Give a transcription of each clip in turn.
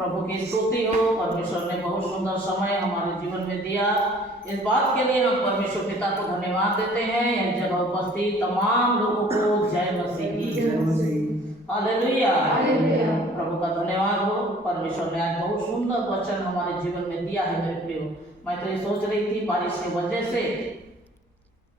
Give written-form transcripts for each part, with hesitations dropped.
प्रभु की स्तुति हो। परमेश्वर ने बहुत सुंदर समय हमारे जीवन में दिया, इस बात के लिए हम परमेश्वर पिता को धन्यवाद देते हैं। इस जगह उपस्थित तमाम लोगों को जय मसीह की। हालेलुया। प्रभु का धन्यवाद हो। परमेश्वर ने आज बहुत सुंदर वचन हमारे जीवन में दिया है मेरे प्रियो। मैं तो ये सोच रही थी बारिश की वजह से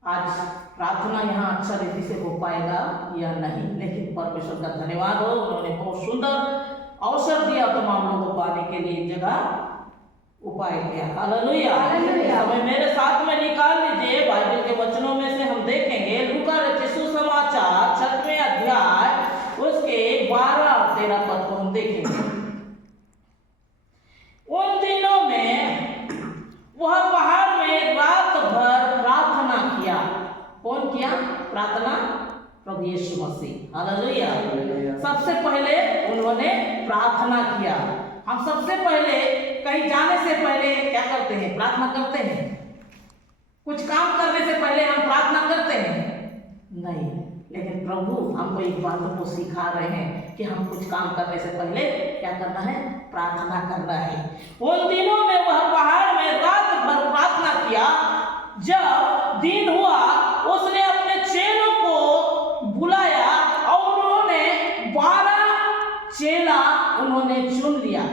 आज प्रार्थना यहाँ अच्छा रीति से हो पाएगा या नहीं, लेकिन परमेश्वर का धन्यवाद हो, उन्होंने बहुत सुंदर अवसर दिया तमाम लोगों को आने के लिए जगह उपाय किया। हालेलुया। समय मेरे साथ में निकाल लीजिए, बाइबल के वचनों में से हम देखेंगे लूका रचित सुसमाचार 6वें अध्याय उसके 12 और 13 पद को हम देखेंगे। उन दिनों में वह पहाड़ में रात भर प्रार्थना किया। कौन किया प्रार्थना? प्रभु यीशु मसीह। हालेलुया। सबसे पहले उन्होंने प्रार्थना किया। हम सबसे पहले कहीं जाने से पहले क्या करते हैं? प्रार्थना करते हैं। कुछ काम करने से पहले हम प्रार्थना करते हैं? नहीं, लेकिन प्रभु हमको एक बात को सिखा रहे हैं कि हम कुछ काम करने से पहले क्या करना है? प्रार्थना करना है। उन दिनों में वह पहाड़ में रात भर प्रार्थना किया। जब दिन हुआ उसने अपने चेलों को बुलाया और उन्होंने 12 चेला उन्होंने चुन लिया।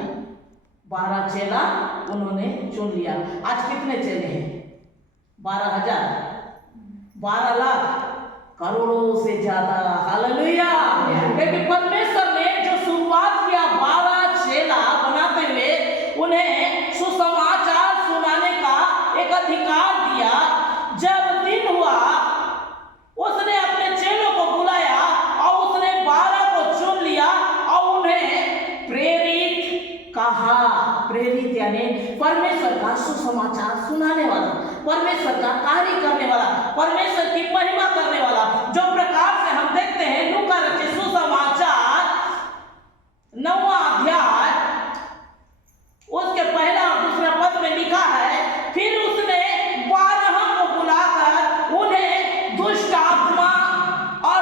12 चेला उन्होंने चुन लिया। आज कितने चेले हैं? 12,000, 12 लाख, करोड़ों से ज्यादा। हालेलुया। क्योंकि परमेश्वर ने जो शुरुआत किया 12 चेला बनाते हुए, उन्हें सुसमाचार सुनाने का एक अधिकार दिया। जब दिन हुआ उसने अपने चेलों को बुलाया और उसने 12 को चुन लिया और उन्हें प्रेरित कहा। प्रेरित यानी परमेश्वर का सुसमाचार सुनाने वाला, परमेश्वर का कार्य करने वाला, परमेश्वर की महिमा करने वाला। जो प्रकार से हम देखते हैं लूका रचित सुसमाचार 9वां अध्याय उसके पहला और दूसरा पद में लिखा है, फिर उसने 12 को बुलाकर उन्हें दुष्ट आत्मा और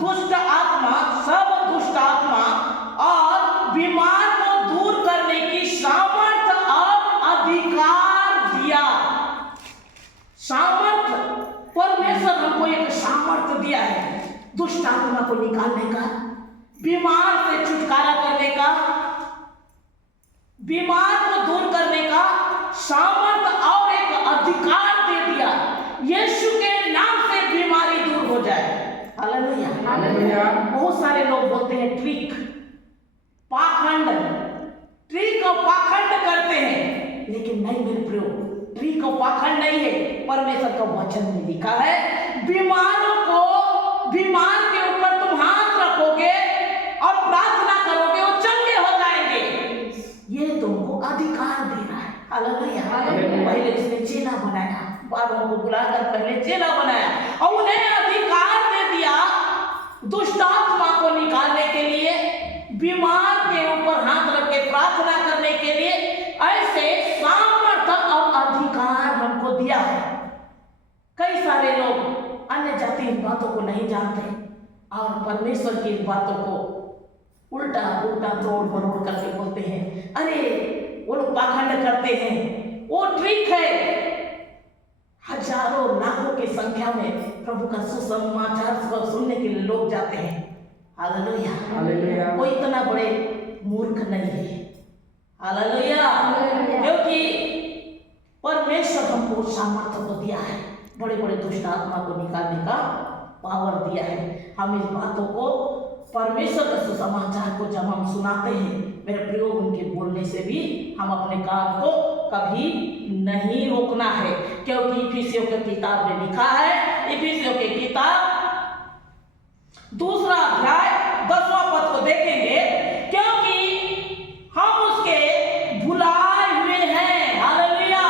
दुष्ट आत्मा, सब दुष्ट आत्मा और बीमार को दूर करने की सामर्थ और अधिकार दिया। सामर्थ, परमेश्वर हमको एक सामर्थ दिया है दुष्ट आत्मा को निकालने का, बीमार से छुटकारा करने का, बीमार को दूर करने का सामर्थ और एक अधिकार दे दिया। यीशु के नाम से बीमारी दूर हो जाए। हालेलुया। हालेलुया। बहुत सारे लोग बोलते हैं ट्रिक, पाखंड, ट्रिक और पाखंड करते हैं, लेकिन नहीं मेरे प्रियो, ट्रिक और पाखंड नहीं है। परमेश्वर का वचन में लिखा है बीमारों को, बीमार के ऊपर तुम हाथ रखोगे और प्रार्थना करोगे, वो चंगे हो जाएंगे। ये तुमको अधिकार दे रहा है। हालेलुया। पहले उसने चेला बनाया, 12 को बुलाकर पहले चेला बनाया और उन्हें अधिकार दे दिया दुष्ट आत्मा को निकालने के लिए, बीमार के ऊपर हाथ रख के प्रार्थना करने के लिए। ऐसे सामर्थ्य और अधिकार हमको दिया है। कई सारे लोग अन्य जाति इन बातों को नहीं जानते और परमेश्वर की इन बातों को उल्टा उल्टा तोड़ मरोड़ करके बोलते हैं, अरे वो लोग पाखंड करते हैं, वो ट्रिक है। हजारों लाखों की संख्या में प्रभु का सुसमाचार सुनने के लिए लोग जाते हैं। हालेलुया। हालेलुया। कोई इतना बड़े मूर्ख नहीं है। हालेलुया। क्योंकि परमेश्वर हमको सामर्थ्य को दिया है, बड़े बड़े दुष्ट आत्मा को निकालने का पावर दिया है। हम इस बातों को, परमेश्वर का सुसमाचार को जब हम सुनाते हैं मेरे प्रियो, उनके बोलने से भी हम अपने काम को कभी नहीं रोकना है। क्योंकि इफिसियों की किताब में लिखा है, इफिसियों की किताब 2वां अध्याय 10वां पद को देखेंगे, क्योंकि हम उसके बुलाए हुए हैं। हालेलुया।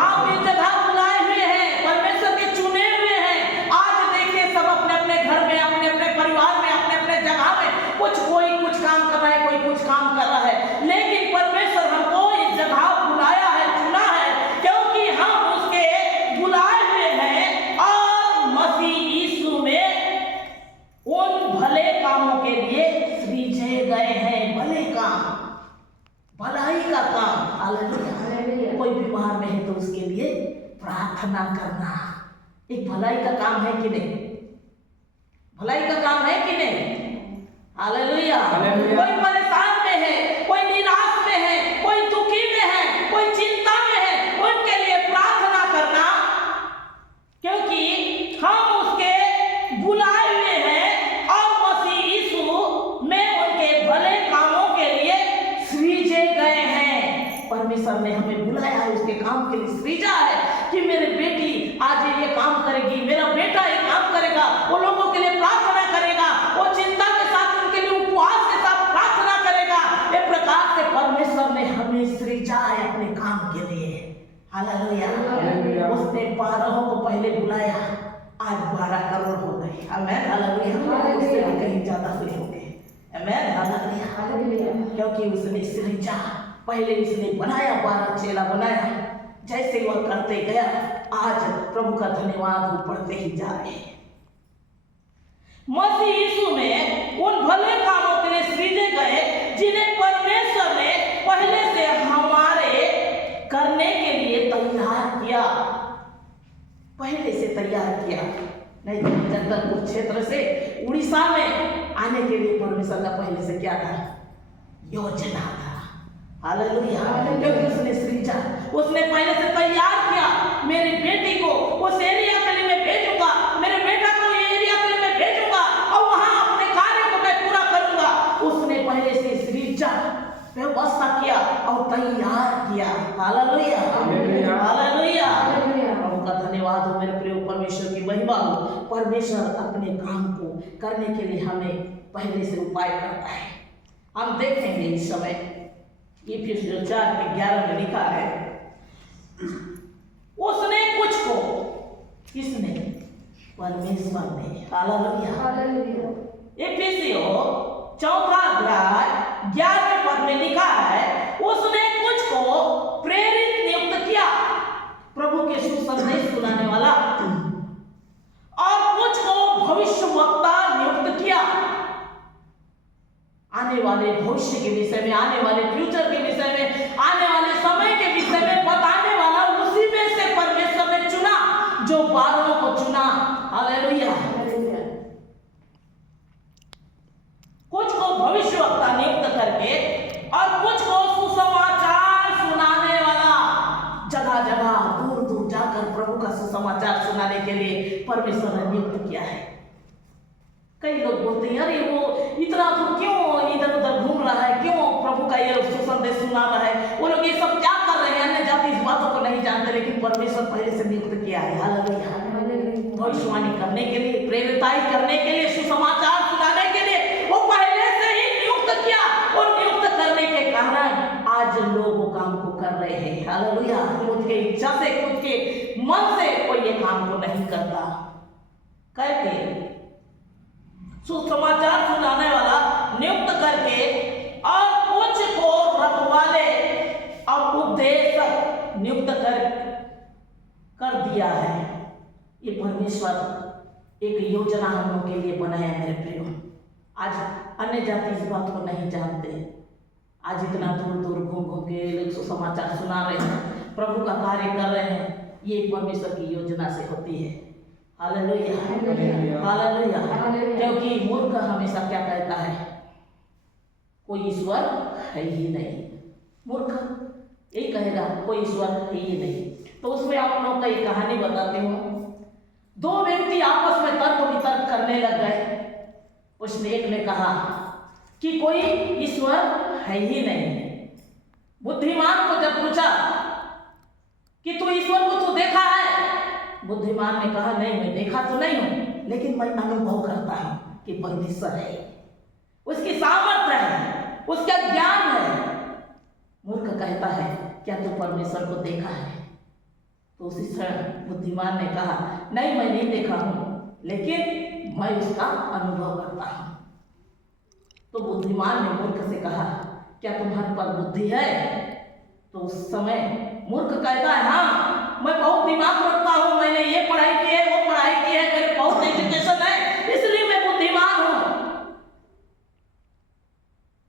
आप इस जगह बुलाए हुए हैं, परमेश्वर के चुने हुए हैं। आज देखिए सब अपने अपने घर में, अपने अपने परिवार में, अपने अपने जगह में कोई कुछ काम कर रहा है, कोई कुछ काम कर रहा है, लेकिन परमेश्वर हमको इस जगह बुलाया है, चुना है, क्योंकि हम उसके बुलाए हुए हैं और मसीह यीशु में उन भले कामों के लिए सृजे भलाई का काम। हालेलुया। कोई बीमार में है तो उसके लिए प्रार्थना करना एक भलाई का काम है कि नहीं? भलाई का काम है कि नहीं? हालेलुया। कोई परेशान में है, कोई निराश में है, कोई दुखी में है, कोई चिंता में है, उनके लिए प्रार्थना करना, क्योंकि हम उसके बुलाए हुए हैं और मसीह यीशु में उनके भले कामों के लिए सृजे गए हैं। परमेश्वर ने हमें बुलाया है, उसके काम के लिए सृजा है कि मेरे बेटी आज ये काम करेगी, मेरा बेटा ये काम करेगा, वो लोगों के लिए प्रार्थना करेगा, वो चिंता के साथ उनके लिए उपवास के साथ प्रार्थना करेगा। इस प्रकार से परमेश्वर ने हमें सृजा है अपने काम के लिए। हालेलुया। उसने 12 को पहले बुलाया, आज 12 करोड़ हो गए। आमेन। हालेलुया। उससे भी कहीं ज्यादा हुए होंगे। आमेन। हालेलुया। क्योंकि उसने सृजा, पहले उसने बनाया, 12 चेला बनाया, जैसे वह करते गया आज प्रभु का धन्यवाद वो पढ़ते ही जा रहे हैं। मसीह यीशु में उन भले कामों के लिए सृजे गए जिन्हें परमेश्वर ने पहले से हमारे करने के लिए तैयार किया। पहले से तैयार किया, नहीं तो जगदलपुर क्षेत्र से उड़ीसा में आने के लिए परमेश्वर का पहले से क्या था? योजना था। हालेलुया। क्योंकि उसने सृजा, उसने पहले से तैयार किया। मेरी बेटी को उस एरिया के लिए मैं भेजूंगा, मेरे बेटा को ये एरिया के लिए मैं भेजूंगा और वहां अपने कार्य को मैं पूरा करूंगा। उसने पहले से सृजा, व्यवस्था किया और तैयार किया। हालेलुया। हालेलुया। प्रभु का धन्यवाद हो, मेरे प्रिय परमेश्वर की महिमा हो। परमेश्वर अपने काम को करने के लिए हमें पहले से उपाय करता है। हम देखेंगे इस समय इफिसियों 4:11 में लिखा है, उसने कुछ को, किसने? परमेश्वर ने। हालेलुया। इफिसियों 4:11 में लिखा है, उसने कुछ को प्रेरित नियुक्त किया, प्रभु के सुसंदेश सुनाने वाला, और कुछ को भविष्यवक्ता नियुक्त किया। आने वाले भविष्य के विषय में, आने वाले फ्यूचर के विषय में, आने वाले समय के विषय में बताने वाला उसी में से परमेश्वर ने चुना, जो 12 को चुना। हालेलुया। कुछ को भविष्यवक्ता नियुक्त करके और कुछ को सुसमाचार सुनाने वाला, जगह जगह दूर दूर जाकर प्रभु का सुसमाचार सुनाने के लिए परमेश्वर ने नियुक्त किया है। कई लोग बोलते हैं, अरे वो इतना दूर क्यों इधर उधर घूम रहा है, क्यों प्रभु का ये सुसंदेश सुना रहा है, वो लोग ये सब क्या कर रहे हैं, अन्य जाति इस बातों को नहीं जानते, लेकिन परमेश्वर पहले से नियुक्त किया है। हालेलुया। भविष्यवाणी करने के लिए, प्रेरिताई करने के लिए, सुसमाचार सुनाने के लिए वो पहले से ही नियुक्त किया, और नियुक्त करने के कारण आज लोग वो काम को कर रहे हैं। हालेलुया। खुद के इच्छा से, खुद के मन से कोई ये काम को नहीं करता। करके सुसमाचार सुनाने वाला नियुक्त करके और कुछ को रखवाले और उपदेशक नियुक्त कर दिया है। ये परमेश्वर एक योजना हम लोग के लिए बनाया। मेरे प्रियो, आज अन्य जाति इस बात को नहीं जानते। आज इतना दूर दूर घूम घूम के लोग सुसमाचार सुना रहे हैं, प्रभु का कार्य कर रहे हैं, ये परमेश्वर की योजना से होती है। हालेलुया। हालेलुया। क्योंकि मूर्ख हमेशा क्या कहता है? कोई ईश्वर है ही नहीं। मूर्ख यही कहेगा, कोई ईश्वर है ही नहीं। तो उसमें आप लोग का एक कहानी बताते हो। 2 व्यक्ति आपस में तर्क वितर्क करने लग गए। उसने एक ने कहा कि कोई ईश्वर है ही नहीं। बुद्धिमान को जब पूछा कि तू ईश्वर को तो देखा है? बुद्धिमान ने कहा, नहीं, मैं देखा तो नहीं हूं, लेकिन मैं अनुभव करता हूं कि परमेश्वर है, उसकी सामर्थ्य है, उसका ज्ञान है। मूर्ख कहता है, क्या तू परमेश्वर को देखा है? तो उसी क्षण बुद्धिमान ने कहा, नहीं, मैं नहीं देखा हूं, लेकिन मैं उसका अनुभव करता हूं। तो बुद्धिमान ने मूर्ख से कहा, क्या तुम्हारे पास बुद्धि है? तो उस समय मूर्ख कहता है, हाँ, मैं बहुत दिमाग रखता हूँ, मैंने ये पढ़ाई की है, वो पढ़ाई की है, मेरे बहुत एजुकेशन है, इसलिए मैं बुद्धिमान हूँ।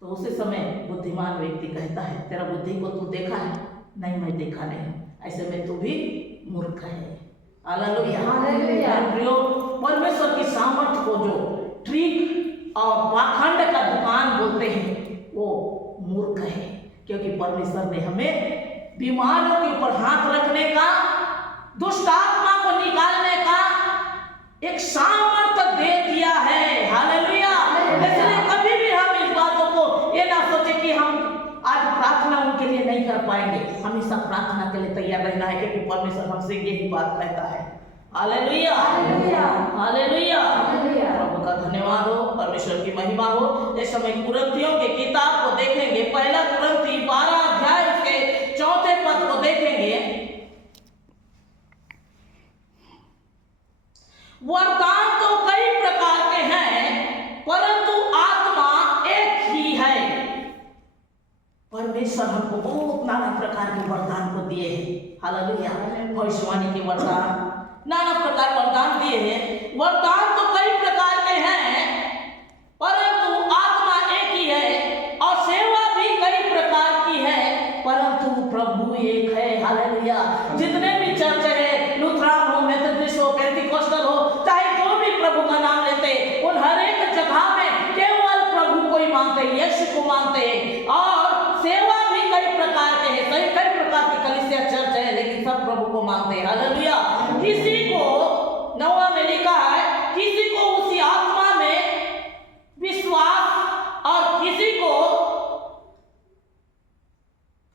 तो उसी समय बुद्धिमान व्यक्ति कहता है, तेरा बुद्धि को तू देखा है? नहीं, मैं देखा नहीं। ऐसे में तू भी मूर्ख है। हालेलुया। परमेश्वर की सामर्थ्य को जो ट्रिक और पाखंड का दुकान बोलते हैं वो मूर्ख है, क्योंकि परमेश्वर ने हमें बीमारों के ऊपर हाथ रखने का, दुष्ट आत्मा को निकालने का एक सामर्थ्य दे दिया है। हालेलुया। इसलिए कभी भी हम इस बातों को ये ना सोचे कि हम आज प्रार्थना उनके लिए नहीं कर पाएंगे। हमेशा प्रार्थना के लिए तैयार रहना है, क्योंकि परमेश्वर हमसे यही बात कहता है। Hallelujah, hallelujah. प्रभु का धन्यवाद हो, परमेश्वर की महिमा हो। इस समय कुरिन्थियों के किताब को देखेंगे, पहला कुरिन्थी 12 अध्याय के 4 पद को देखेंगे। वरदान तो कई प्रकार के हैं, परंतु आत्मा एक ही है। परमेश्वर हमको बहुत नाना प्रकार के वरदान को दिए हैं। हालेलुया। भविष्यवाणी के वरदान, नाना प्रकार वरदान दिए हैं। वरदान तो कई प्रकार के हैं, परंतु आत्मा एक ही है, और सेवा भी कई प्रकार की है, परंतु प्रभु एक है। हालेलुया। जितने भी चर्च है, लूथरन हो, मेथोडिस्ट हो, पेंटिकोस्टल हो, चाहे जो भी प्रभु का नाम लेते, उन हर एक जगह में केवल प्रभु को ही मानते हैं, यीशु को मानते हैं। और सेवा भी कई प्रकार के हैं, कई प्रकार की कलीसिया चर्च है, लेकिन सब प्रभु को मानते हैं। हालेलुया। किसी को 9 में लिखा है, किसी को उसी आत्मा में विश्वास और किसी को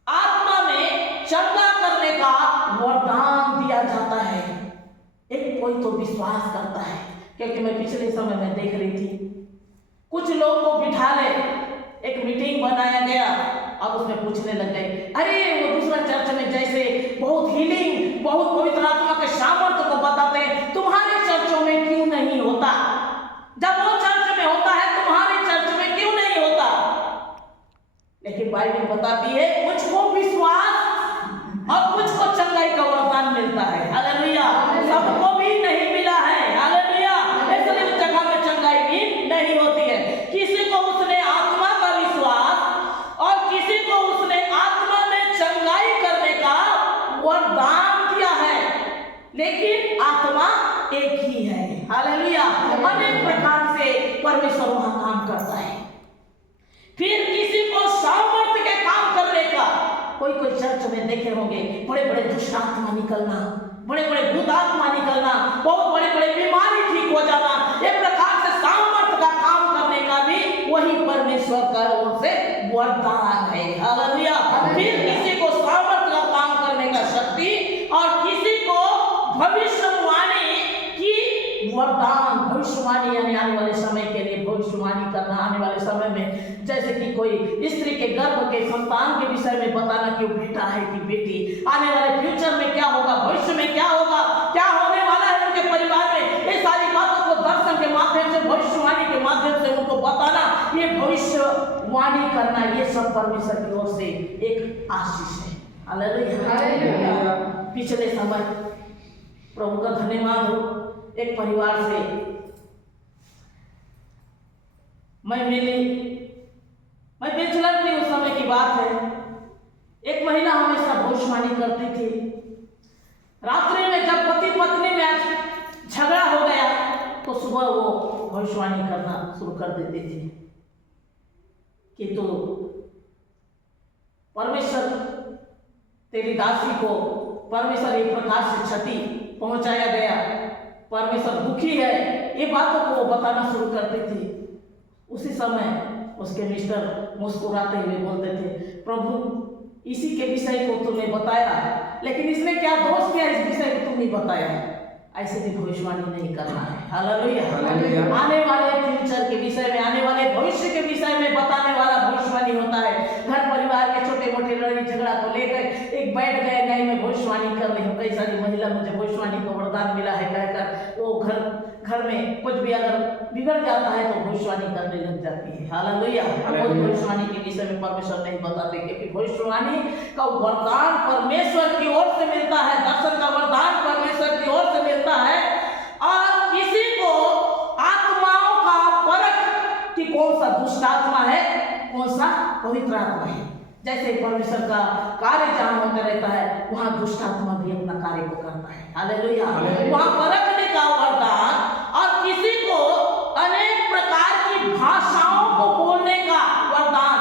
आत्मा में चंगा करने का वरदान दिया जाता है। एक कोई तो विश्वास करता है, क्योंकि मैं पिछले समय में देख रही थी, कुछ लोग को बिठा ले, एक मीटिंग बनाया गया, अब उसमें पूछने लग गए, अरे वो दूसरा चर्च में जैसे बहुत हीलिंग, बहुत पवित्र आत्मा के सामर्थ्य को बताते हैं, तुम्हारे चर्चों में क्यों नहीं होता? जब वो चर्च में होता है, तुम्हारे चर्च में क्यों नहीं होता? लेकिन बाइबल बताती है, कुछ को विश्वास और कुछ को चंगाई का वरदान मिलता है। हालेलुया। सबको भी नहीं मिला है। हालेलुया। इसलिए उस जगह में चंगाई भी नहीं होती है। किसी को उसने आत्मा का विश्वास और किसी को उसने आत्मा में चंगाई करने का वरदान दिया है, लेकिन आत्मा एक ही है। हालेलुया। अनेक प्रकार से परमेश्वर वहां काम करता है। फिर किसी को सामर्थ्य के काम करने का, कोई चर्च में देखे होंगे, बड़े बड़े दुष्ट आत्मा निकलना, बड़े बड़े भूत आत्मा निकलना, बहुत बड़े बड़े बीमारी ठीक हो जाना, एक प्रकार से सामर्थ्य का काम करने का भी वही परमेश्वर का ओर से वरदान है। हालेलुया। फिर किसी को सामर्थ्य का काम करने का शक्ति, और किसी को भविष्यवाणी की वरदान। भविष्यवाणी यानी आने वाले समय के लिए भविष्यवाणी करना, आने वाले समय में जैसे कि कोई स्त्री के गर्भ के संतान के विषय में बताना कि वो बेटा है कि बेटी, आने वाले फ्यूचर में क्या होगा, भविष्य में क्या होगा, क्या होने वाला है उनके परिवार में, ये सारी बातों को दर्शन के माध्यम से, भविष्यवाणी के माध्यम से उनको बताना, ये भविष्यवाणी करना, ये सब परमेश्वर की ओर से एक आशीष है। हालेलुया। पिछले समय प्रभु का धन्यवाद हो, एक परिवार से मैं मिली, मैं बैचलर थी, उस समय की बात है। एक महिला हमेशा भविष्यवाणी करती थी। रात्रि में जब पति पत्नी में झगड़ा हो गया तो सुबह वो भविष्यवाणी करना शुरू कर देती थी कि तो परमेश्वर तेरी दासी को परमेश्वर एक प्रकार से क्षति पहुंचाया गया, परमेश्वर दुखी है, ये बातों को वो बताना शुरू करती थी। उसी समय उसके मिस्टर मुस्कुराते हुए बोलते थे, प्रभु इसी के विषय को तूने बताया, लेकिन इसने क्या दोष किया, इस विषय को तुमने बताया। ऐसे भी भविष्यवाणी नहीं करना है। हालेलुया। आने वाले फ्यूचर के विषय में, आने वाले भविष्य के विषय में बताने वाला भविष्यवाणी होता है। घर परिवार के छोटे मोटे लड़ाई झगड़ा को लेकर एक बैठ गए, नहीं मैं भविष्यवाणी कर रही हूँ। कई सारी महिला मुझे भविष्यवाणी का वरदान मिला है कहकर वो घर में कुछ भी अगर बिगड़ जाता है तो भविष्यवाणी करने लग जाती है। हालेलुया। भविष्यवाणी के विषय में परमेश्वर नहीं बताते, क्योंकि भविष्यवाणी का वरदान परमेश्वर की ओर से मिलता है, दर्शन का वरदान परमेश्वर की ओर से मिलता है। और किसी को आत्माओं का परख कि कौन सा दुष्ट आत्मा है, कौन सा? पवित्र आत्मा है। जैसे परमेश्वर का कार्य जहाँ होता रहता है वहाँ दुष्ट आत्मा भी अपना कार्य को करता है। हालेलुया। वहाँ परखने का वरदान और किसी को अनेक प्रकार की भाषाओं को बोलने का वरदान।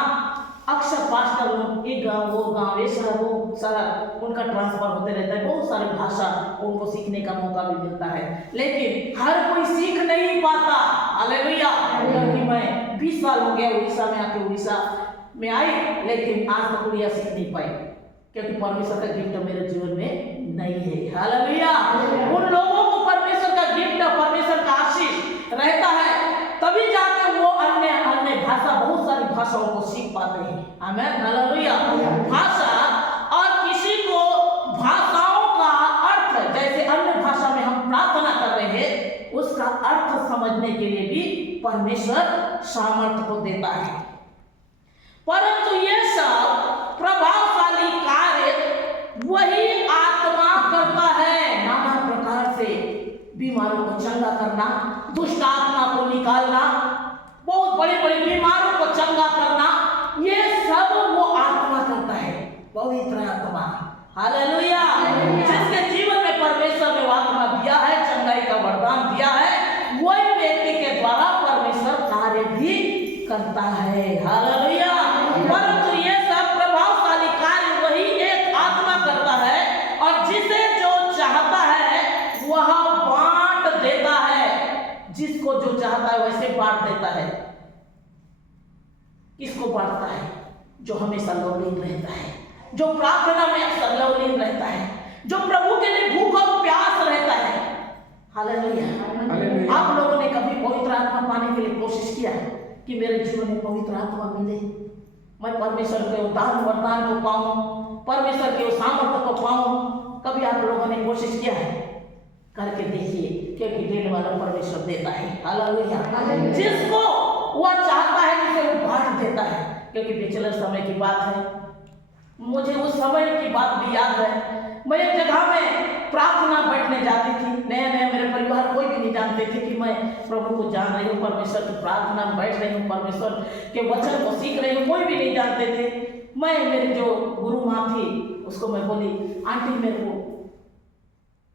अक्सर पास्टर लोग एक गांव वो गांव ये शहर वो शहर उनका ट्रांसफर होते रहता है, बहुत सारी भाषा उनको सीखने का मौका भी मिलता है, लेकिन हर कोई सीख नहीं पाता। हालेलुया। क्योंकि मैं 20 साल हो गया उड़ीसा में आके, उड़ीसा में आई, लेकिन आज तक उड़िया सीख नहीं पाई क्योंकि परमेश्वर का गिफ्ट मेरे जीवन में नहीं है। हालेलुया। उन लोगों को परमेश्वर का गिफ्ट, परमेश्वर का आशीष रहता है, तभी जाकर वो अन्य अन्य भाषा, बहुत सारी भाषाओं को सीख पाते हैं। आमीन। हालेलुया। भाषा और किसी को भाषाओं का अर्थ, जैसे अन्य भाषा में हम प्रार्थना कर रहे हैं, उसका अर्थ समझने के लिए भी परमेश्वर सामर्थ्य को देता है। परंतु ये सब प्रभावशाली कार्य वही आत्मा करता है। नाना प्रकार से बीमारों को चंगा करना, दुष्ट आत्मा को निकालना, बहुत बड़ी बड़ी बीमारों को चंगा करना, ये सब वो आत्मा करता है, पवित्र आत्मा। हालेलुया। जिसके जीवन में परमेश्वर ने आत्मा दिया है, चंगाई का वरदान दिया है, वही व्यक्ति के द्वारा परमेश्वर कार्य भी करता है। हालेलुया। परंतु ये सब प्रभावशाली कार्य वही एक आत्मा करता है, और जिसे जो चाहता है वह बांट देता है। जिसको जो चाहता है वैसे बांट देता है। किसको बांटता है? जो हमेशा लवलीन रहता है, जो प्रार्थना में अक्सर लवलीन रहता है, जो प्रभु के लिए भूख और प्यास रहता है। हालेलुया। आप लोगों ने कभी पवित्र आत्मा पाने के लिए कोशिश किया कि मेरे जीवन में पवित्र आत्मा मिले, मैं परमेश्वर के दान वरदान को पाऊं, परमेश्वर के सामर्थ्य को पाऊं? कभी आप लोगों ने कोशिश किया है? करके देखिए, क्योंकि देने वाला परमेश्वर देता है। हालेलुया। जिसको वह चाहता है उसे वो बांट देता है। क्योंकि पिछले समय की बात है, मुझे उस समय की बात भी याद है। मैं एक जगह में प्रार्थना बैठने जाती थी, नया नया, मेरे परिवार कोई भी नहीं जानते थे कि मैं प्रभु को जान रही हूँ, परमेश्वर की प्रार्थना में बैठ रही हूँ, परमेश्वर के वचन को सीख रही हूँ, कोई भी नहीं जानते थे। मैं, मेरी जो गुरु माँ थी, उसको मैं बोली, आंटी मेरे को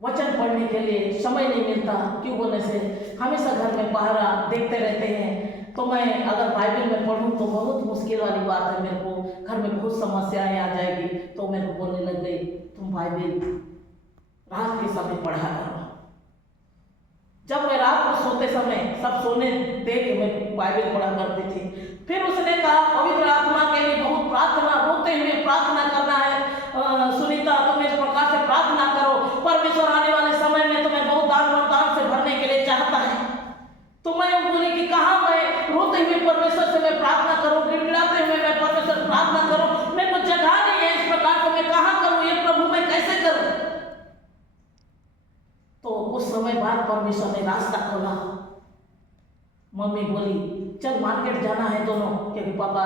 वचन पढ़ने के लिए समय नहीं मिलता, क्यों बोलने से हमेशा घर में पहरा देखते रहते हैं, तो मैं अगर बाइबल में पढ़ूं तो बहुत मुश्किल वाली बात है, मेरे को घर में बहुत समस्याएं आ जाएगी। तो मेरे को बोलने लग गई, तुम बाइबल रात के समय पढ़ा करो। जब मैं रात को सोते समय सब सोने दे के मैं बाइबल पढ़ा करती थी। फिर उसने कहा, पवित्र आत्मा के लिए बहुत प्रार्थना, रोते हुए प्रार्थना करना है सुनीता, तुम इस प्रकार से प्रार्थना करो, परमेश्वर आने वाले समय में तुम्हें बहुत दान वरदान से भरने के लिए चाहता है। तो मैं बोली कि कहाँ मैं रोते हुए परमेश्वर से मैं प्रार्थना करूं, गिड़गिड़ाते हुए मैं परमेश्वर से प्रार्थना करूं, मेरे को जगह नहीं है इस प्रकार को, मैं कहाँ करूं ये प्रभु, मैं कैसे करूं? तो उस समय बाद परमेश्वर ने रास्ता खोला। मम्मी बोली, चल मार्केट जाना है दोनों, क्योंकि पापा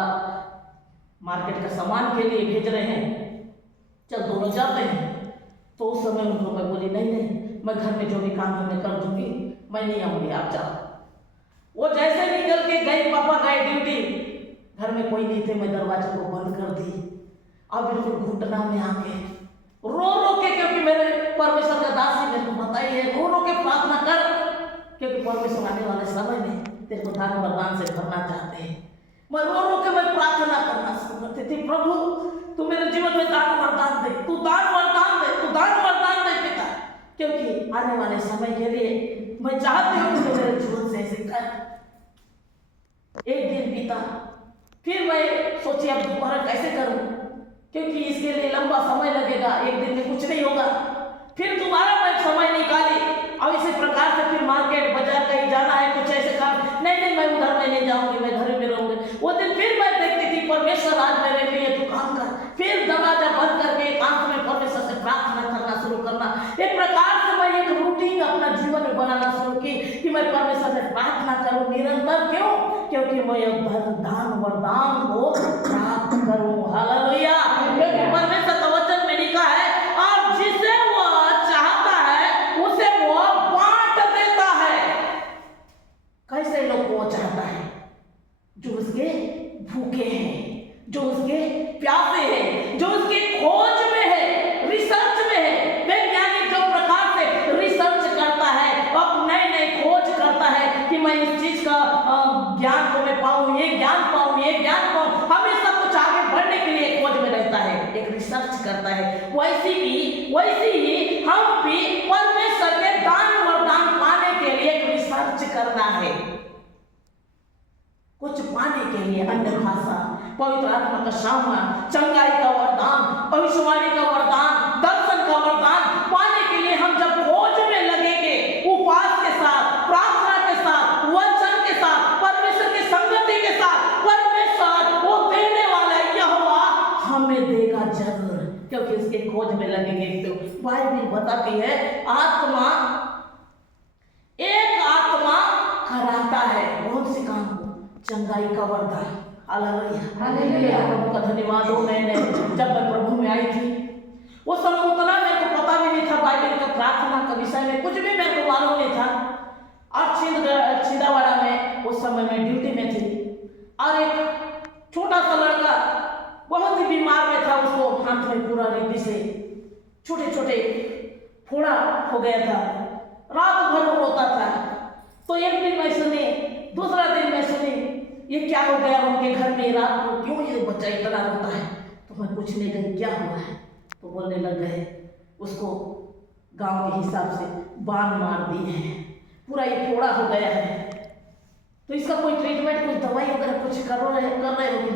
मार्केट का सामान के लिए भेज रहे हैं, चल दोनों जाते हैं। तो उस समय उनको मैं बोली, नहीं नहीं, मैं घर में जो भी काम है मैं कर दूंगी, मैं नहीं आऊंगी, आप जाओ। वो जैसे निकल के गए, पापा गए ड्यूटी, घर में कोई नहीं थे, मैं दरवाजे को बंद कर दी। अब बिल्कुल घुटना में आके रो रो के, क्योंकि मेरे परमेश्वर का दास ही मेरे को बताई है, रो रो के प्रार्थना कर, क्योंकि परमेश्वर आने वाले समय में तेरे को दान वरदान से भरना चाहते हैं। मैं रो रो के मैं प्रार्थना करना शुरू करती थी, प्रभु तू मेरे जीवन में दान वरदान दे, तू दान वरदान दे, तू दान वरदान दे पिता, क्योंकि आने वाले समय के लिए मैं चाहती हूँ कि मेरे जीवन से ऐसे कर। एक दिन बीता, फिर मैं सोची अब दोबारा कैसे करूं, क्योंकि इसके लिए लंबा समय लगेगा, एक दिन में कुछ नहीं होगा। फिर दोबारा मैं समय निकाली, अब इसी प्रकार से फिर मार्केट बाजार कहीं जाना है, कुछ ऐसे काम, नहीं मैं उधर मैं नहीं जाऊंगी, मैं घर में रहूंगी। वो दिन फिर मैं देखती थी, परमेश्वर आज मेरे लिए तू काम कर। फिर दरवाजा बंद करके एकांत में परमेश्वर से प्रार्थना करना शुरू करना। एक प्रकार से मैं एक रूटीन अपना जीवन में बनाना शुरू की कि मैं परमेश्वर से प्रार्थना करूं निरंतर। क्यों? क्योंकि मैं दान वरदान को प्राप्त करूं। हालेलुया। क्योंकि परमेश्वर का वचन में लिखा है, और जिसे वह चाहता है उसे वह बांट देता है। कैसे लोग को चाहता है? जो उसके भूखे हैं, रिसर्च करता है, वैसे ही हम भी परमेश्वर के दान वरदान पाने के लिए एक रिसर्च करना है। कुछ पाने के लिए अन्य भाषा, पवित्र आत्मा का सामना, चंगाई का वरदान, भविष्यवाणी का वरदान, दर्शन का वरदान पाने के लिए हम जब खोज में लगेंगे, उपवास के साथ, प्रार्थना के साथ, वचन के साथ, परमेश्वर की संगति के साथ, परमेश्वर वो देने वाला है, यहोवा हमें देगा जरूर, क्योंकि उसके खोज में लगेंगे। तो बाइबल बताती है एक आत्मा कराता है कौन से काम को? चंगाई का वरदान। हालेलुया, प्रभु का धन्यवाद हो। मैंने जब मैं प्रभु में आई थी उस समय उतना मेरे को पता भी नहीं था बाइबल का, प्रार्थना का विषय में कुछ भी मेरे को मालूम नहीं था। और छिंदावाड़ा में उस समय मैं ड्यूटी में थी और एक छोटा सा लड़का बहुत ही बीमार में था, उसको हाथ में पूरा रीति से छोटे छोटे फोड़ा हो गया था, रात भर वो रोता था। तो एक दिन मैं सुनी, दूसरा दिन मैं सुनी ये क्या हो गया उनके घर में, रात को क्यों ये बच्चा इतना रोता है? तो मैं पूछने गई क्या हुआ है, तो बोलने लग गए उसको गांव के हिसाब से बाण मार दिए हैं, पूरा ये फोड़ा हो गया है। तो इसका कोई ट्रीटमेंट, कुछ दवाई वगैरह कुछ कर रहे हो कि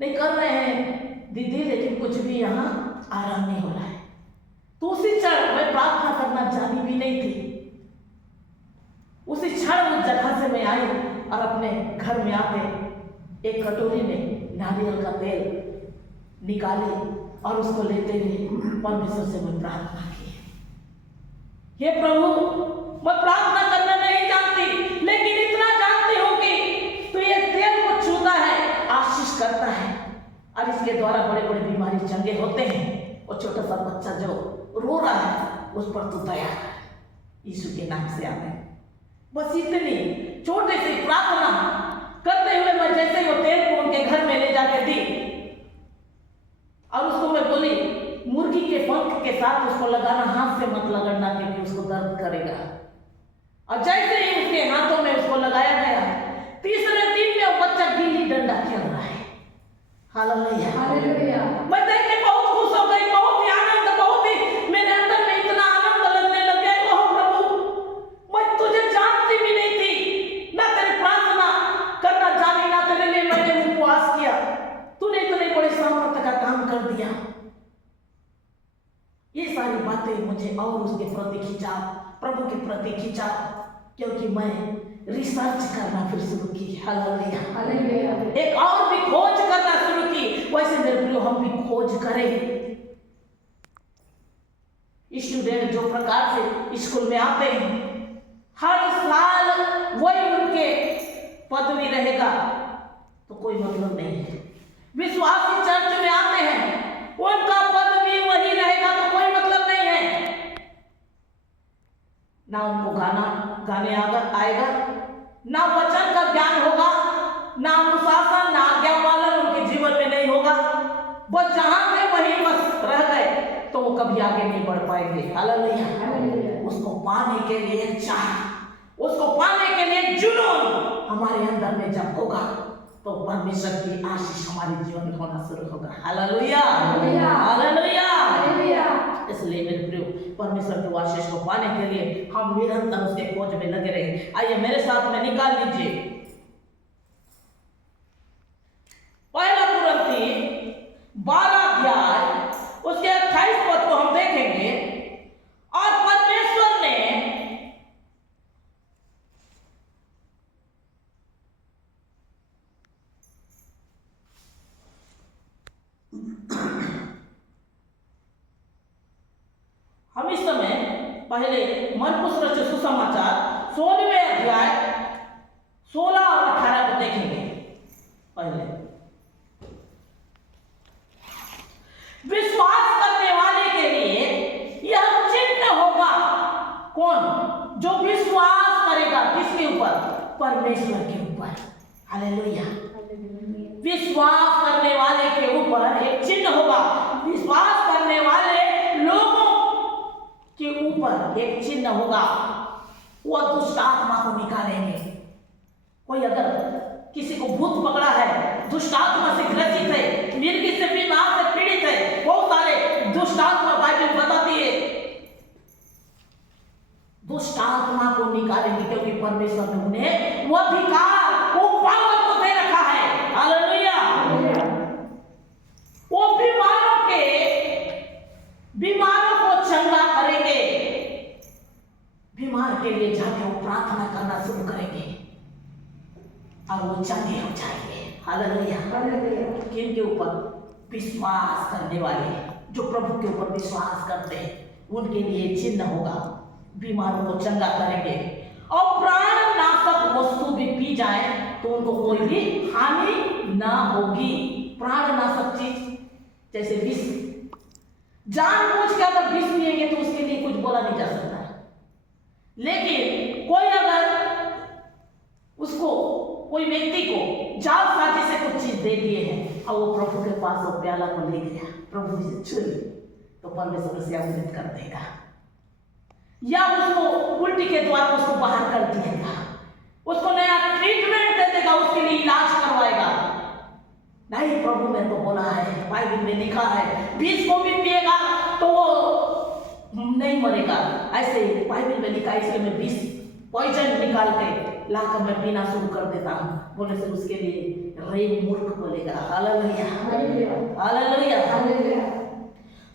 नहीं कर रहे हैं दीदी, लेकिन कुछ भी यहाँ आराम नहीं हो रहा है। तो उसी क्षण मैं प्रार्थना करना जानी भी नहीं थी, उसी क्षण उस जगह से मैं आई और अपने घर में आके एक कटोरी में नारियल का तेल निकाले और उसको लेते हुए परमेश्वर से मैं प्रार्थना की, हे प्रभु मैं प्रार्थना करना नहीं जानती, लेकिन इतना जानती हूँ कि तो ये तेल को छूता है, आशीष करता है और इसके द्वारा बड़े बड़े बीमारी चंगे होते हैं। और छोटा सा बच्चा जो रो रहा है उस पर तू दया कर, यीशु के नाम से आते। बस इतनी छोटे से प्रार्थना करते हुए मैं जैसे वो तेल को उनके घर में ले जाके दी और उसको मैं बोली मुर्गी के पंख के साथ उसको लगाना, हाथ से मत लगाना क्योंकि उसको दर्द करेगा। और जैसे ही उसके हाथों में उसको लगाया गया, तीसरे दिन में वो बच्चा गिल्ली डंडा खेल रहा है। Hallelujah, hallelujah. मैं देख के बहुत खुश हो गई, बहुत ही आनंद, बहुत ही मेरे अंदर में इतना आनंद लगने लग गया। ओह प्रभु, मैं तुझे जानती भी नहीं थी, ना तेरी प्रार्थना करना जानी, ना तेरे लिए मैंने उपवास किया, तूने इतने बड़े सामर्थ्य का काम कर दिया। ये सारी बातें मुझे और उसके प्रति खिंचाव, प्रभु के प्रति खिंचाव, क्योंकि मैं रिसर्च करना फिर शुरू की। Hallelujah, hallelujah. एक और भी खोज करना शुरू की। वैसे मेरे प्रियो हम भी खोज करें। स्टूडेंट जो प्रकार से स्कूल में आते हैं, हर साल वही उनके पदवी रहेगा तो कोई मतलब नहीं है। विश्वासी चर्च में आते हैं, उनका पदवी वही रहेगा तो कोई मतलब नहीं है। ना उनको गाने आएगा, ना वचन का ज्ञान होगा, ना अनुशासन, ना आज्ञा पालन उनके जीवन में नहीं होगा। बस जहां थे वहीं बस रह गए तो वो कभी आगे नहीं बढ़ पाएंगे। हालेलुया। उसको पाने के लिए चाह, उसको पाने के लिए जुनून हमारे अंदर में जब होगा तो परमेश्वर की आशीष हमारे जीवन में होना शुरू होगा। Hallelujah, hallelujah, hallelujah. इसलिए मेरे प्रियो परमेश्वर की आशीष को पाने के लिए हम निरंतर उसके खोज में लगे रहे। आइए मेरे साथ में निकाल लीजिए पहला कुरिन्थी 12 अध्याय उसके 28 पद को हम देखेंगे। और परमेश्वर ने हम इस समय पहले मरकुस रचित सुसमाचार 16वें अध्याय 16 और 18 को देखेंगे। पहले विश्वास करने वाले के लिए यह चिन्ह होगा। कौन? जो विश्वास करेगा किसके ऊपर? परमेश्वर के ऊपर। हालेलुया। विश्वास करने वाले के ऊपर एक चिन्ह होगा। विश्वास करने वाले लोगों के ऊपर एक चिन्ह होगा। वह दुष्ट आत्मा को निकालेंगे। कोई अगर किसी को भूत पकड़ा है, दुष्ट आत्मा से ग्रसित है, मिर्गी से बीमार से पीड़ित है, बहुत परमेश्वर ने उन्हें वो अधिकार, वो पावर को दे रखा है। हालेलुया। वो बीमारों को चंगा करेंगे। बीमार के लिए जाके वो प्रार्थना करना शुरू करेंगे और वो चंगे हो जाएंगे। हालेलुया। किनके ऊपर? विश्वास करने वाले, जो प्रभु के ऊपर विश्वास करते हैं, उनके लिए चिन्ह होगा। बीमारों को चंगा करेंगे और प्राण नाशक वस्तु भी पी जाए तो उनको कोई भी हानि ना होगी। प्राण नाशक चीज जैसे विष, जानबूझ के अगर विष पिएंगे तो उसके लिए कुछ बोला नहीं जा सकता। लेकिन कोई अगर उसको, कोई व्यक्ति को जाल साजी से कुछ चीज दे दिए हैं और वो प्रभु के पास वो प्याला को ले गया, प्रभु जी छू तो परमेश्वर उसे अमृत कर देगा, या उसको उल्टी के द्वारा उसको बाहर कर देगा, उसको नया ट्रीटमेंट दे देगा, उसके लिए इलाज करवाएगा। नहीं, प्रभु ने तो बोला है, बाइबल में लिखा है, विष को भी पिएगा तो वो नहीं मरेगा। ऐसे बाइबल में लिखा है, इसलिए मैं विष पॉइजन निकाल के लाकर मैं पीना शुरू कर देता हूँ। बोले से उसके लिए रे मूर्ख बोलेगा। Hallelujah, hallelujah.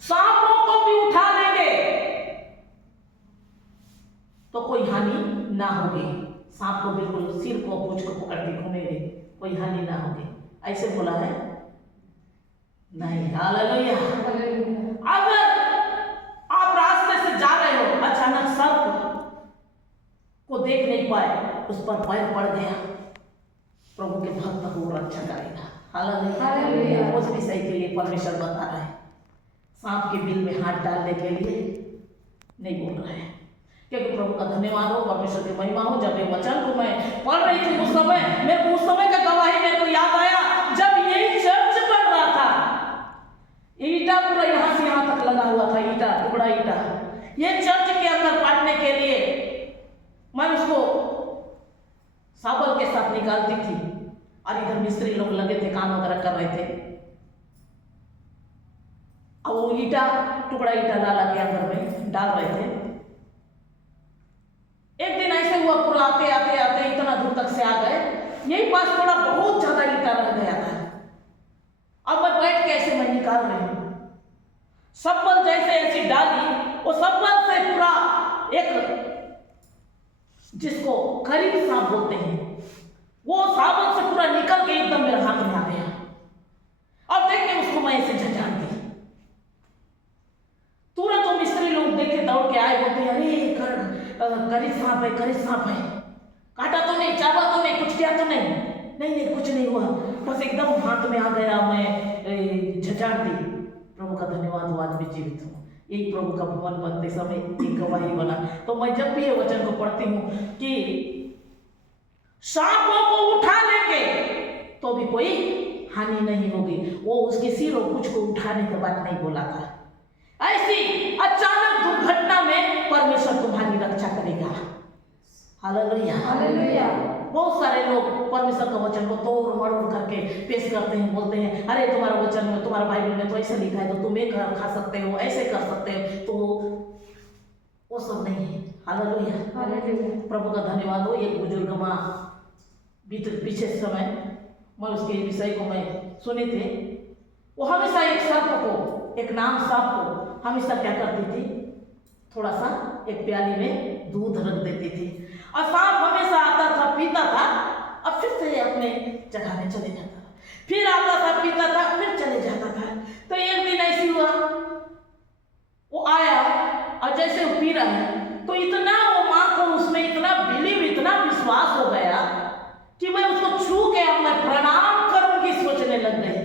सांपों को भी उठा लेंगे तो कोई हानि ना होगी। सांप को बिल्कुल सिर को पूंछ को पकड़ के घूमेंगे, कोई हानि ना होगी, ऐसे बोला है नहीं। हालेलुया। अगर आप रास्ते से जा रहे हो, अचानक सर्प को देख नहीं पाए, उस पर पैर पड़ गया, प्रभु के भक्त को रक्षा करेगा। हालेलुया। उस विषय के लिए परमेश्वर बता रहा है, सांप के बिल में हाथ डालने के लिए नहीं बोल रहे हैं। क्योंकि प्रभु का धन्यवाद हो, परमेश्वर की महिमा हो। जब ये वचन को मैं पढ़ रही थी, उस समय मेरे को उस समय का गवाही मेरे को याद आया, जब यही चर्च बन रहा था, ईटा पूरा यहाँ से यहाँ तक लगा हुआ था, ईटा, टुकड़ा ईटा। ये चर्च के अंदर पढ़ने के लिए मैं उसको साबल के साथ निकालती थी और इधर मिस्त्री लोग लगे थे, काम वगैरह कर रहे थे। अब वो ईटा, टुकड़ा ईटा डाला के अंदर में डाल रहे थे। एक दिन ऐसे हुआ, पूरा आते आते आते इतना दूर तक से आ गए, यही पास थोड़ा बहुत ज्यादा ईटा रह गया था। अब मैं बैठ के ऐसे मैं निकाल रही हूँ, सब्बल जैसे ऐसी डाली, वो सब्बल से पूरा एक, जिसको करीब सांप बोलते हैं, वो साबुन से पूरा निकल के एकदम मेरे हाथ में आ गया। अब देखिए उसको मैं ऐसे झंझाड़ दी, तुरंत वो मिस्त्री लोग देखे, दौड़ के आए, बोलते अरे करीब सांप है, करीब सांप है, काटा तो नहीं, चावा तो नहीं, कुछ किया तो नहीं? नहीं, कुछ नहीं हुआ, बस एकदम हाथ में आ गया, मैं झंझाड़ दी। प्रभु का धन्यवाद हो, आज भी जीवित हूँ। यही प्रभु का भवन बनते समय एक गवाही बना। तो मैं जब भी ये वचन को पढ़ती हूँ कि सांपों को उठा लेंगे तो भी कोई हानि नहीं होगी, वो उसके सिर और कुछ को उठाने के बाद नहीं बोला था। ऐसी अचानक दुर्घटना में परमेश्वर तुम्हारी रक्षा करेगा। Hallelujah, hallelujah. बहुत सारे लोग परमेश्वर का वचन को तोड़ मरोड़ करके पेश करते हैं, बोलते हैं अरे तुम्हारा वचन में, तुम्हारा बाइबल में तो ऐसा लिखा है, तो तुम ये खा सकते हो, ऐसे कर सकते हो, तो वो सब नहीं है। Hallelujah, hallelujah. प्रभु का धन्यवाद हो। एक बुजुर्ग माँ पीछे समय मैं उसके विषय को मैं सुने थे, वो हमेशा एक सर्प को, एक नाम सांप को हमेशा क्या करती थी, थोड़ा सा एक प्याली में दूध रख देती थी और सांप हमेशा आता था, पीता था और फिर से अपने जगह में चले जाता था, फिर आता था, पीता था, फिर चले जाता था। तो एक दिन ऐसी हुआ, वो आया और जैसे वो पी रहा है तो इतना वो माँ को उसमें इतना बिलीव, इतना विश्वास हो गया कि मैं उसको छू के अब मैं प्रणाम करूंगी सोचने लग गई।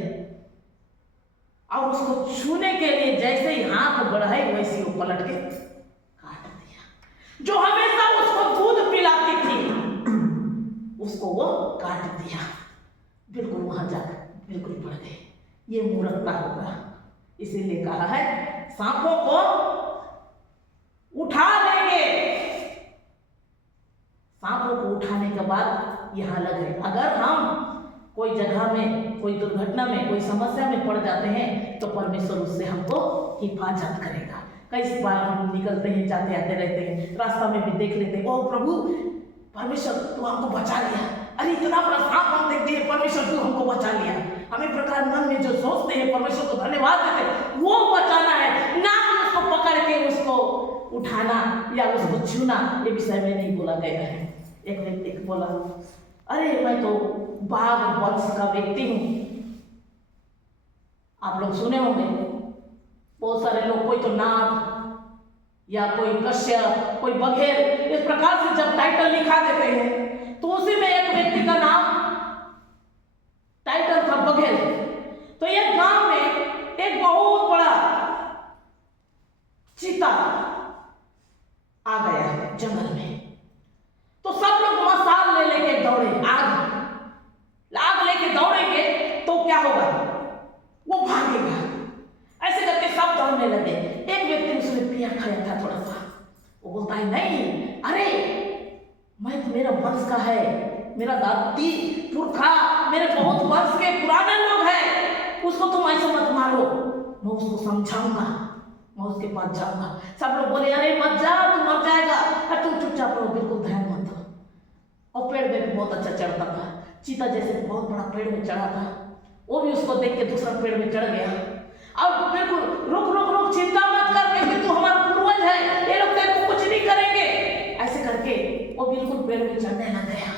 और उसको छूने के लिए जैसे ही हाथ बढ़ाई वैसे वो पलट के काट दिया। जो हमेशा उसको दूध पिलाती थी उसको वो काट दिया, बिल्कुल वहां जाकर बिल्कुल पड़ गए। ये मूर्खता होगा, इसीलिए कहा है सांपों को उठा लेंगे। सांपों को उठाने के बाद यहाँ लगे, अगर हम कोई जगह में, कोई दुर्घटना में, कोई समस्या में पड़ जाते हैं तो परमेश्वर उससे हमको हिफाजत करेगा। कई बार हम निकलते हैं, जाते आते रहते हैं, रास्ता में भी देख लेते हैं, ओ प्रभु परमेश्वर तू हमको बचा लिया, अरे इतना बड़ा सांप हम देख दिए, परमेश्वर तू हमको बचा लिया। हमें प्रकार मन में जो सोचते हैं परमेश्वर को धन्यवाद देते, वो बचाना है, ना कि उसको पकड़ के उसको उठाना या उसको छूना। ये विषय में नहीं बोला गया है। एक व्यक्ति बोला, अरे मैं तो बाघ वंश का व्यक्ति हूँ। आप लोग सुने होंगे बहुत सारे लोग, कोई तो नाग या कोई कश्यप, कोई बघेल, इस प्रकार से जब टाइटल लिखा देते हैं तो उसी में एक व्यक्ति का नाम टाइटल था बघेल। तो एक गांव में एक बहुत बड़ा चीता आ गया है जंगल में। तो सब लोग मसाल ले लेके दौड़े, आग लेके दौड़ेंगे तो क्या होगा, वो भागेगा। ऐसे करके सब दौड़ने लगे। एक व्यक्ति ने उसने पिया खाया था थोड़ा सा, वो बोलता है नहीं, अरे मैं तो मेरा वंश का है, मेरा दादी पुरखा मेरे बहुत वर्ष के पुराने लोग हैं, उसको तुम ऐसे मत मारो, मैं उसको समझाऊंगा, मैं उसके पास जाऊंगा। सब लोग बोले अरे मत जा, तू मर जाएगा, अरे तुम चुपचाप रहो, बिल्कुल ध्यान मत दो। और पेड़ में भी बहुत अच्छा चढ़ता था, चीता जैसे बहुत बड़ा पेड़ में चढ़ा था। वो भी उसको देख के दूसरा पेड़ में चढ़ गया। अब बिल्कुल रुक रुक रुक, चिंता मत कर, क्योंकि तू हमारा पूर्वज है, ये लोग तेरे को कुछ नहीं करेंगे। ऐसे करके वो बिल्कुल पेड़ में चढ़ने लग गया।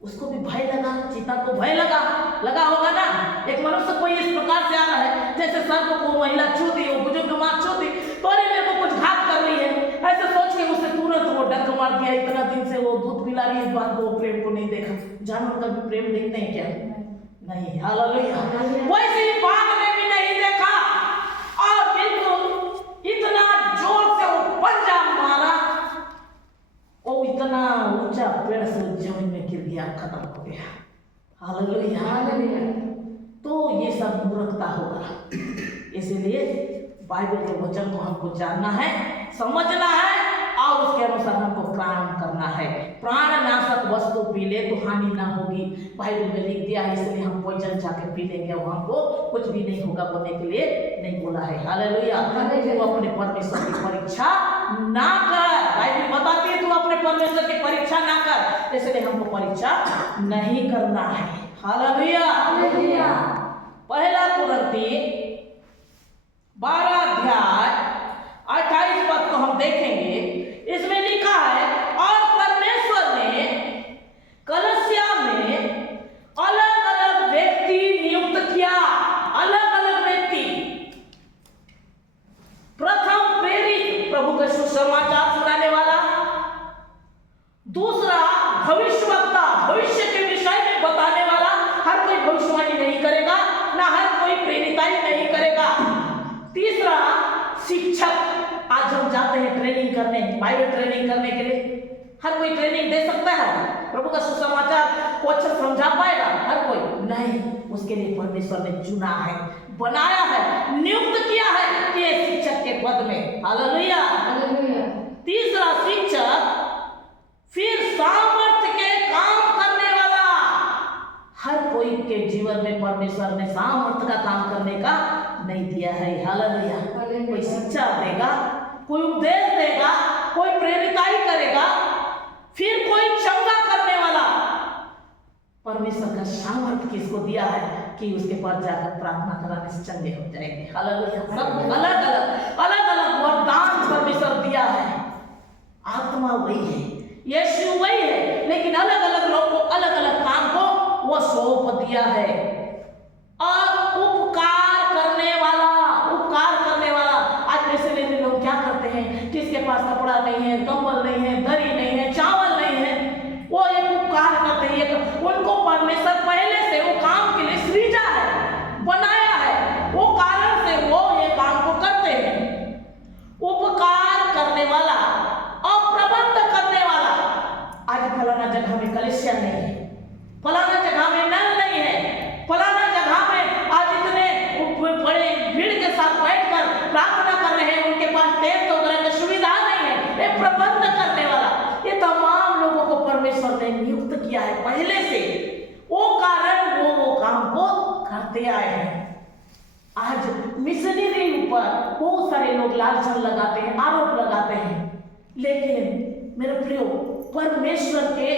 उसको भी भय लगा, चीता को भय लगा होगा ना। एक मनुष्य कोई इस प्रकार से आ रहा है, जैसे सर को वो महिला छू दी, वो बुजुर्ग मां छू दी, तो अरे मेरे को कुछ घात कर रही है, ऐसे सोच के उसे तुरंत वो डंक मार दिया। इतना दिन से वो दूध पिला रही, इस बात को, प्रेम को नहीं देखा। जानवर का भी प्रेम देखते हैं क्या? नहीं। हालेलुया। वैसे ही बाघ ने भी नहीं देखा और बिल्कुल इतना जोर से वो पंजा मारा, वो इतना ऊंचा पेड़ से जमीन में गिर गया, खत्म हो गया। हालेलुया। तो ये सब मूर्खता होगा। इसीलिए बाइबल के वचन को हमको जानना है, समझना है और उसके अनुसार हमको काम करना है। प्राणनाशक वस्तु पी ले तो हानि ना होगी, बाइबल में लिख दिया है, इसलिए हम पॉइजन जाके पी लेंगे, वो हमको कुछ भी नहीं होगा, बोलने के लिए नहीं बोला है। हालेलुया। तू अपने परमेश्वर की परीक्षा ना कर, बाइबल बताती है तू अपने परमेश्वर की परीक्षा ना कर, इसलिए हमको परीक्षा नहीं करना है। हालेलुया। पहला कुरिन्थी 12 अध्याय 28 पद को हम देखेंगे। इसमें लिखा है, और परमेश्वर ने कलीसिया में अलग अलग व्यक्ति नियुक्त किया, अलग अलग व्यक्ति। प्रथम प्रेरित, प्रभु का सुसमाचार सुनाने वाला। दूसरा भविष्यवक्ता, भविष्य के विषय में बताने वाला। हर कोई भविष्यवाणी नहीं करेगा, ना हर कोई प्रेरिताई नहीं करेगा। तीसरा शिक्षक। आज हम जाते हैं ट्रेनिंग करने, बाइबल ट्रेनिंग करने के लिए। हर कोई ट्रेनिंग दे सकता है? प्रभु का सुसमाचार को अच्छा समझा पाएगा हर कोई? नहीं। उसके लिए परमेश्वर ने चुना है, बनाया है, नियुक्त किया है कि शिक्षक के पद में। हालेलुया। तीसरा शिक्षक, फिर सामर्थ्य के काम करने वाला। हर कोई के जीवन में परमेश्वर ने सामर्थ्य का काम करने का नहीं दिया है। हालेलुया। कोई शिक्षा देगा, कोई उपदेश देगा, कोई प्रेरिताई करेगा, फिर कोई चंगा करने वाला। परमेश्वर का सामर्थ्य किसको दिया है कि उसके पास जाकर प्रार्थना कराने से चंगे हो जाएंगे। हालेलुया। सब अलग अलग वरदान परमेश्वर दिया है। आत्मा वही है, यीशु वही है, लेकिन अलग अलग लोग को अलग अलग काम को वो सौंप दिया है। और उपकार करने वाला। आज ऐसे लेने लोग क्या करते हैं, किसके पास कपड़ा नहीं है, कंबल नहीं है, दरी नहीं है, चावल नहीं है, वो एक उपकार करते हैं। उनको परमेश्वर पहले से वो काम के लिए सृजा है, बनाया है, वो कारण से वो ये काम को करते हैं। उपकार करने वाला और प्रबंध करने वाला। आज फलाना जगह में कलीसिया नहीं है, फलाना जगह में नल नहीं है, फलाना जगह में आज इतने बड़े भीड़ के साथ बैठकर प्रार्थना कर रहे हैं, उनके पास टेंट वगैरह की सुविधा नहीं है। ये प्रबंध करने वाला, ये तमाम लोगों को परमेश्वर ने नियुक्त किया है पहले से, वो कारण वो काम को करते आए हैं। आज मिशनरी ऊपर बहुत सारे लोग लालचन लगाते हैं, आरोप लगाते हैं, लेकिन मेरे प्रियो परमेश्वर के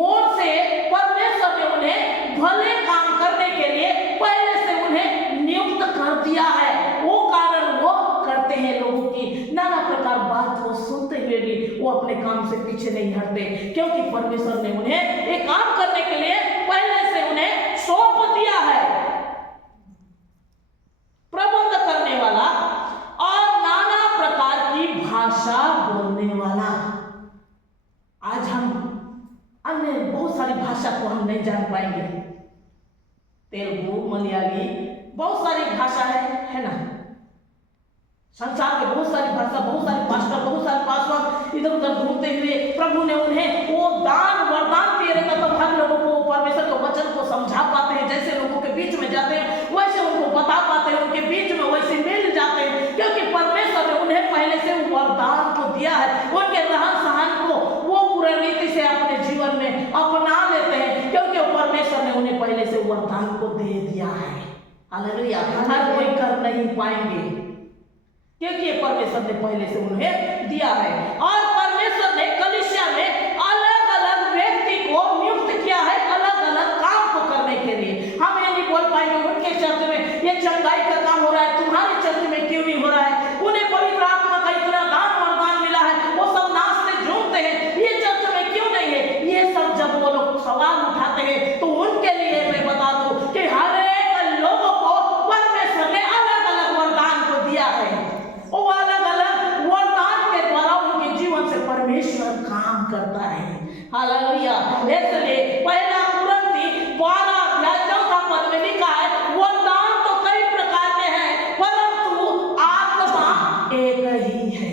ओर से परमेश्वर ने उन्हें भले काम करने के लिए पहले से उन्हें नियुक्त कर दिया है। वो कारण वो करते हैं, लोगों की नाना प्रकार बात को सुनते हुए भी वो अपने काम से पीछे नहीं हटते, क्योंकि परमेश्वर ने उन्हें एक काम करने के लिए पहले से उन्हें सौंप दिया है। प्रबंध करने वाला और नाना प्रकार की भाषा बोलने वाला। आज हम अन्य बहुत सारी भाषा को हम नहीं जान पाएंगे, तेलुगु, मलयाली, बहुत सारी भाषा है ना। संसार में बहुत सारी भाषा, बहुत सारे पास्टर, बहुत सारे पासवान इधर उधर घूमते हुए प्रभु ने उन्हें वो दान वरदान दिए रहता, तो हर लोगों को परमेश्वर के वचन को समझा पाते हैं। जैसे लोगों के बीच में जाते हैं वैसे उनको बता पाते हैं, उनके बीच में वैसे मिल जाते हैं, क्योंकि परमेश्वर ने उन्हें पहले से वरदान को दिया है। उनके रहन सहन को वो पूरी रीति से अपने जीवन में अपना लेते हैं, क्योंकि परमेश्वर ने उन्हें पहले से वरदान को दे दिया है। हालेलुया। हर कोई कर नहीं पाएंगे, क्योंकि परमेश्वर ने पहले से उन्हें दिया है। और परमेश्वर ने कलीसिया में अलग अलग व्यक्ति को नियुक्त किया है अलग अलग काम को करने के लिए। हम ये नहीं बोल पाएंगे उनके चर्च में ये चंगाई का काम हो रहा है, तुम्हारे चर्च में क्यों नहीं हो रहा है। उन्हें पवित्र आत्मा का इतना दान वरदान मिला है, वो सब नाचते झूमते हैं, ये चर्च में क्यों नहीं है। ये सब जब वो लोग सवाल उठाते हैं तो उनके लिए मैं बता दूं कि हर एक लोगों को परमेश्वर ने अलग अलग वरदान को दिया है। वो अलग अलग वरदान के द्वारा उनके जीवन से परमेश्वर काम करता है। हालेलुया। इसलिए पहला कुरिन्थी 12 अध्याय 4 पद में लिखा है, वरदान तो कई प्रकार के हैं परंतु आत्मा एक ही है।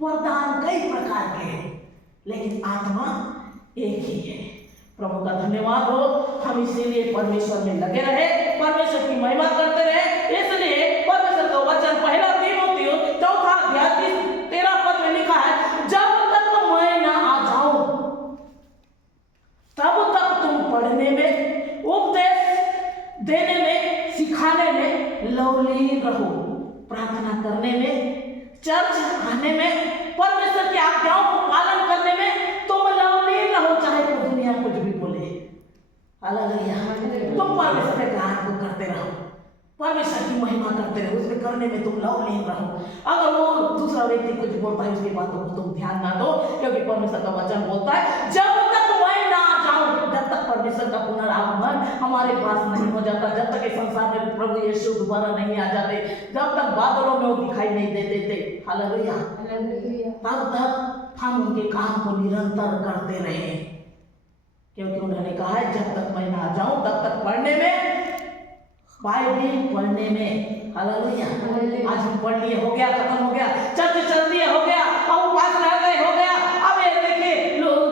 वरदान कई प्रकार के हैं लेकिन आत्मा एक ही है। प्रभु का धन्यवाद हो। हम इसीलिए परमेश्वर में लगे रहे, परमेश्वर की महिमा करते रहे। इसलिए परमेश्वर का वचन पहला तीमुथियुस 4 अध्याय 13 पद में लिखा है, जब तक मैं न आ जाऊं तब तक तुम पढ़ने में, उपदेश देने में, सिखाने में लवलीन रहो, प्रार्थना करने में, चर्च आने में, परमेश्वर की आज्ञाओं को पालन करने में तुम लवलीन रहो, चाहे तो दुनिया कुछ भी बोले। हालेलुया। तुम परमेश्वर के काम को करते रहो, परमेश्वर की महिमा करते रहो, उसमें करने में तुम लवलीन रहो। अगर वो दूसरा व्यक्ति कुछ बोलता है उसकी बातों को तुम ध्यान ना दो, क्योंकि परमेश्वर का वचन बोलता है, जब तक मैं ना जाऊं, जब तक परमेश्वर का पुनरागमन हमारे पास नहीं हो जाता, जब तक इस संसार में प्रभु यीशु दोबारा नहीं आ जाते, जब तक बादलों में वो दिखाई नहीं दे देते, हालेलुया, तब तक हम उनके काम को निरंतर करते रहे, क्योंकि उन्होंने कहा है जब तक मैं ना जाऊं तब तक पढ़ने में, बाइबल पढ़ने में। हालेलुया। आज हम पढ़ लिए, हो गया, खत्म हो गया, चर्च चल दिए, हो गया, अब उपास रह गए, हो गया, अब ये देखिए लोग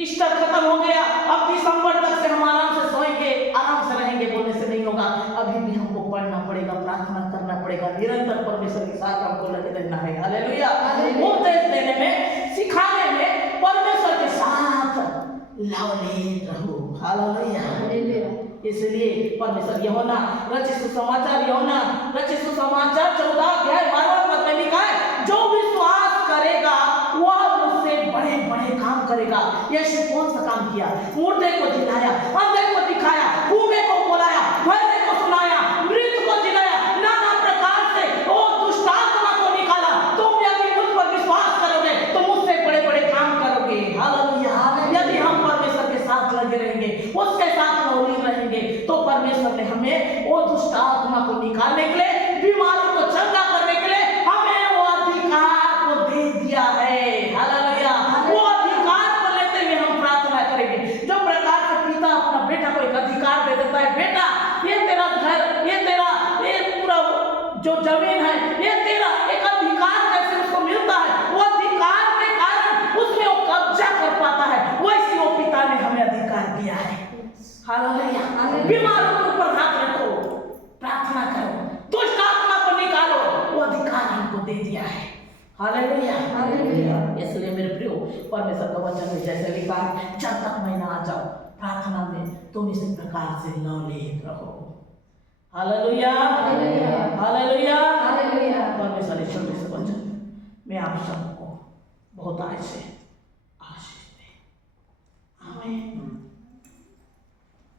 ईस्टर खत्म हो गया, अब दिसंबर तक से हम आराम से सोएंगे, आराम से रहेंगे, बोलने से नहीं होगा। अभी भी हमको पढ़ना पड़ेगा, प्रार्थना करना पड़ेगा, निरंतर परमेश्वर के साथ हमको लगे रहना है। हालेलुया। उपदेश देने में, सिखाने में परमेश्वर के साथ लवलीन रहो। हालेलुया। इसलिए परमेश्वर यूहन्ना रचित सुसमाचार 14 अध्याय 12 पद में लिखा है, जो विश्वास करेगा वह मुझसे बड़े बड़े काम करेगा। यीशु कौन सा काम किया? मुर्दे को जिलाया, अंधे को दिखाया, गूंगे को बुलाया, बहरे को सुनाया, मृत को जिलाया, नाना प्रकार से वो दुष्ट आत्मा को निकाला। तुम यदि मुझ पर विश्वास करोगे तो मुझसे बड़े बड़े काम करोगे। हालेलुया। यदि हम परमेश्वर के साथ लगे रहेंगे, उसके साथ लवलीन रहेंगे, तो परमेश्वर ने हमें वो दुष्ट आत्मा को निकालने के लिए, बीमारों को चंगा करने के लिए हमें वो अधिकार को दे दिया है। हालेलुया। वो अधिकार को लेते हुए हम प्रार्थना करेंगे। जो प्रकार से पिता अपना बेटा को एक अधिकार दे देता है, बेटा ये तेरा घर, ये तेरा ये पूरा जो जमीन है, ये तेरा, एक अधिकार जैसे उसको मिलता है, वो अधिकार के कारण उसमें वो कब्जा कर पाता है, वैसे वो पिता ने हमें अधिकार दिया है। हालेलुया। बीमारों के ऊपर हाथ रखो, प्रार्थना करो, दुष्ट आत्मा को निकालो, वो अधिकार हमको दे दिया है। हालेलुया। इसलिए मेरे प्रियो, परमेश्वर का वचन में जैसे लिखा है, जब तक मैं ना आ जाऊं प्रार्थना में तुम इसी प्रकार से लवलीन रहो। हालेलुया। हालेलुया। परमेश्वर छोटे से वचन मैं आप सबको बहुत आज से आशीष आमीन।